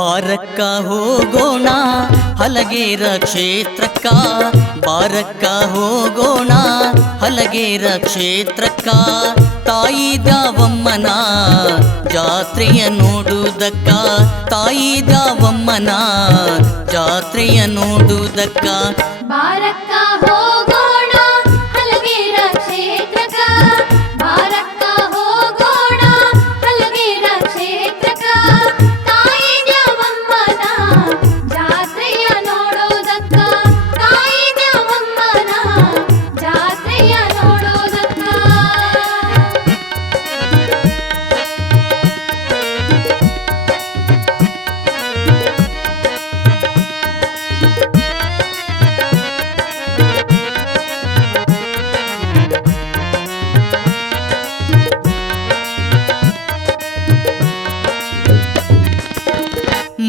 ಬಾರಕ್ಕ ಹೋಗೋಣ ಹಲಗೇರ ಕ್ಷೇತ್ರಕ್ಕ, ಬಾರಕ್ಕ ಹೋಗೋಣ ಹಲಗೇರ ಕ್ಷೇತ್ರಕ್ಕ. ತಾಯಿ ದ್ಯಾವಮ್ಮನ ಜಾತ್ರೆಯ ನೋಡುವುದಕ್ಕ, ತಾಯಿ ದ್ಯಾವಮ್ಮನ ಜಾತ್ರೆಯ ನೋಡುವುದಕ್ಕ. ಬಾರಕ್ಕ ಹೋಗೋಣ ಹಲಗೇರ ಕ್ಷೇತ್ರಕ್ಕ, ಬಾರಕ್ಕ ಹೋಗೋಣ ಹಲಗೇರ ಕ್ಷೇತ್ರಕ್ಕ. ತಾಯಿ ದ್ಯಾವಮ್ಮನ ಜಾತ್ರೆಯ ನೋಡೋದಕ್ಕ, ತಾಯಿ ದ್ಯಾವಮ್ಮನ ಜಾತ್ರೆಯ ನೋಡೋದಕ್ಕ.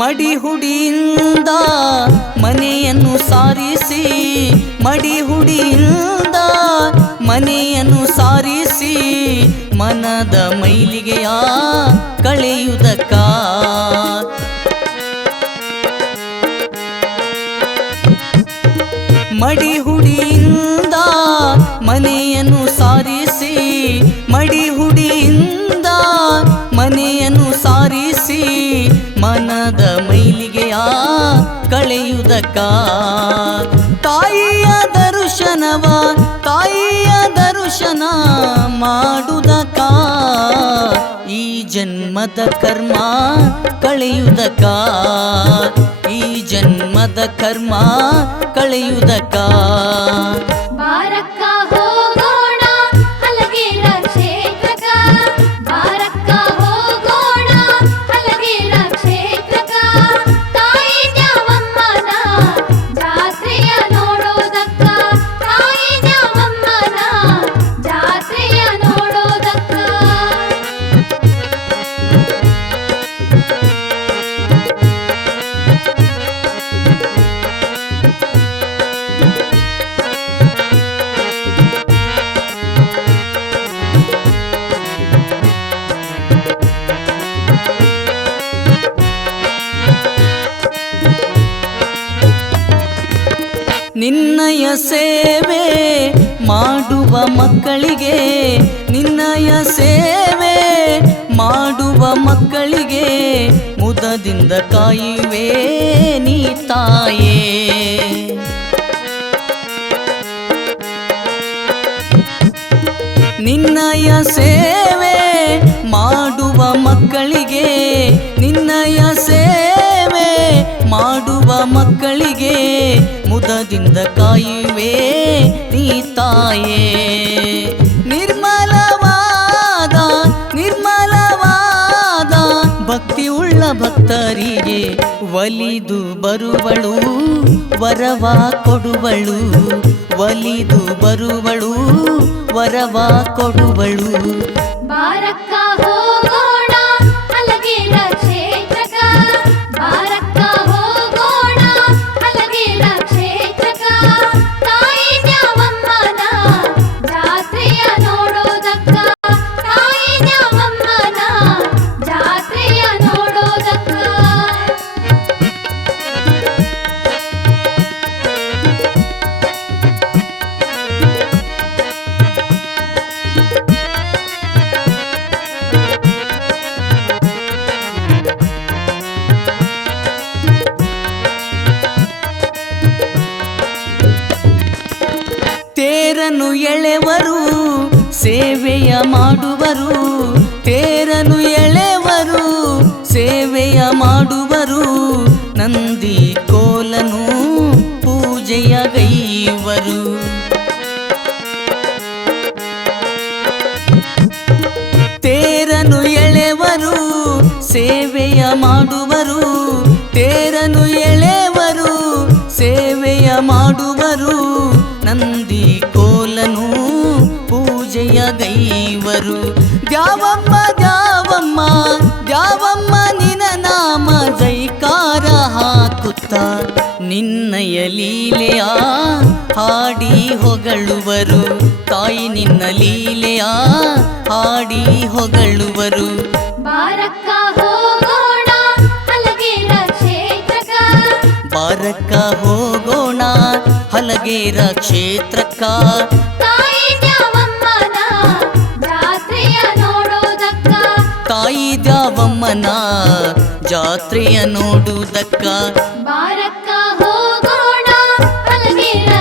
ಮಡಿಹುಡಿಯಿಂದ ಮನೆಯನ್ನು ಸಾರಿಸಿ, ಮಡಿಹುಡಿಯಿಂದ ಮನೆಯನ್ನು ಸಾರಿಸಿ, ಮನದ ಮೈಲಿಗೆಯ ಕಳೆಯುವುದಕ್ಕ. ಮಡಿಹುಡಿಯಿಂದ ಮನೆಯನ್ನು ಸಾರಿಸಿ, ಮಡಿಹುಡಿಯಿಂದ ಮನೆಯನ್ನು ಸಾರಿಸಿ, ಮನದ ಮೈಲಿಗೆಯ ಕಳೆಯುವುದಕ್ಕ. ತಾಯಿಯ ದರ್ಶನವ, ತಾಯಿಯ ದರ್ಶನ ಮಾಡುವುದಕ್ಕ. ಈ ಜನ್ಮದ ಕರ್ಮ ಕಳೆಯುವುದಕ್ಕ, ಈ ಜನ್ಮದ ಕರ್ಮ ಕಳೆಯುವುದಕ್ಕ. ಬಾರಕ್ಕ ಹೋಗೋಣ ಹಲಗೇರ ಕ್ಷೇತ್ರಕ್ಕ, ಬಾರಕ್ಕ ಹೋಗೋಣ ಹಲಗೇರ ಕ್ಷೇತ್ರಕ್ಕ. ತಾಯಿ ದ್ಯಾವಮ್ಮನ ಜಾತ್ರೆಯ ನೋಡೋದಕ್ಕ, ತಾಯಿ ದ್ಯಾವಮ್ಮನ ಜಾತ್ರೆಯ ನೋಡೋದಕ್ಕ. ನಿನ್ನಯ ಸೇವೆ ಮಾಡುವ ಮಕ್ಕಳಿಗೆ, ನಿನ್ನಯ ಸೇವೆ ಮಾಡುವ ಮಕ್ಕಳಿಗೆ ಮುದದಿಂದ ಕಾಯುವೆ ನೀ ತಾಯೇ. ನಿನ್ನಯ ಸೇವೆ ಮಾಡುವ ಮಕ್ಕಳಿಗೆ, ನಿನ್ನಯ ಸೇವೆ ಮಾಡುವ ಮಕ್ಕಳಿಗೆ ಮುದದಿಂದ ಕಾಯುವೆ ನೀ ತಾಯೇ. ನಿರ್ಮಲವಾದ ನಿರ್ಮಲವಾದ ಭಕ್ತಿಯುಳ್ಳ ಭಕ್ತರಿಗೆ ಒಲಿದು ಬರುವಳು, ವರವ ಕೊಡುವಳು, ಒಲಿದು ಬರುವಳು, ವರವ ಕೊಡುವಳು. ಬಾರಕ್ಕ ಹೋಗೋಣ ಹಲಗೇರ ಕ್ಷೇತ್ರಕ್ಕ, ಬಾರಕ್ಕ ಹೋಗೋಣ ಹಲಗೇರ ಕ್ಷೇತ್ರಕ್ಕ. ತಾಯಿ ದ್ಯಾವಮ್ಮನ ಜಾತ್ರೆಯ ನೋಡೋದಕ್ಕ, ತಾಯಿ ದ್ಯಾವಮ್ಮನ ಜಾತ್ರೆಯ ನೋಡೋದಕ್ಕ. ತೇರನು ಎಳೆವರು ಸೇವೆಯ ಮಾಡುವರು, ತೇರನು ಎಳೆವರು ಸೇವೆಯ ಮಾಡುವರು, ನಂದಿ ಕೋಲನು ಪೂಜೆಯ ಗೈವರು. ತೇರನು ಎಳೆವರು ಸೇವೆಯ ಮಾಡುವರು, ತೇರನು ಎಳೆವರು ಸೇವೆಯ ಮಾಡುವರು, ನಂದಿ ಕೋಲನು ಪೂಜೆಯ ಗೈವರು. ದ್ಯಾವಮ್ಮ ದ್ಯಾವಮ್ಮ ದ್ಯಾವಮ್ಮ ನಿನ ನಾಮ ಜೈಕಾರ ಹಾಕುತ್ತ, ನಿನ್ನಯ ಲೀಲೆಯ ಹಾಡಿ ಹೊಗಳುವರು, ತಾಯಿ ನಿನ್ನ ಲೀಲೆಯ ಹಾಡಿ ಹೊಗಳುವರು. ಬಾರಕ್ಕ ಹೋಗೋಣ ಹಲಗೇರ ಬಾರಕ್ಕ ಹೋಗೋಣ ಹಲಗೇರ ಕ್ಷೇತ್ರಕ್ಕ. ತಾಯಿ ದ್ಯಾವಮ್ಮನ ಜಾತ್ರೆಯ ನೋಡೋದಕ್ಕ. ತಾಯಿ ದ್ಯಾವಮ್ಮನ ಜಾತ್ರೆಯ ನೋಡುವುದಕ್ಕ. ಬಾರಕ್ಕ ಹೋಗೋಣ ಹಲಗೇರ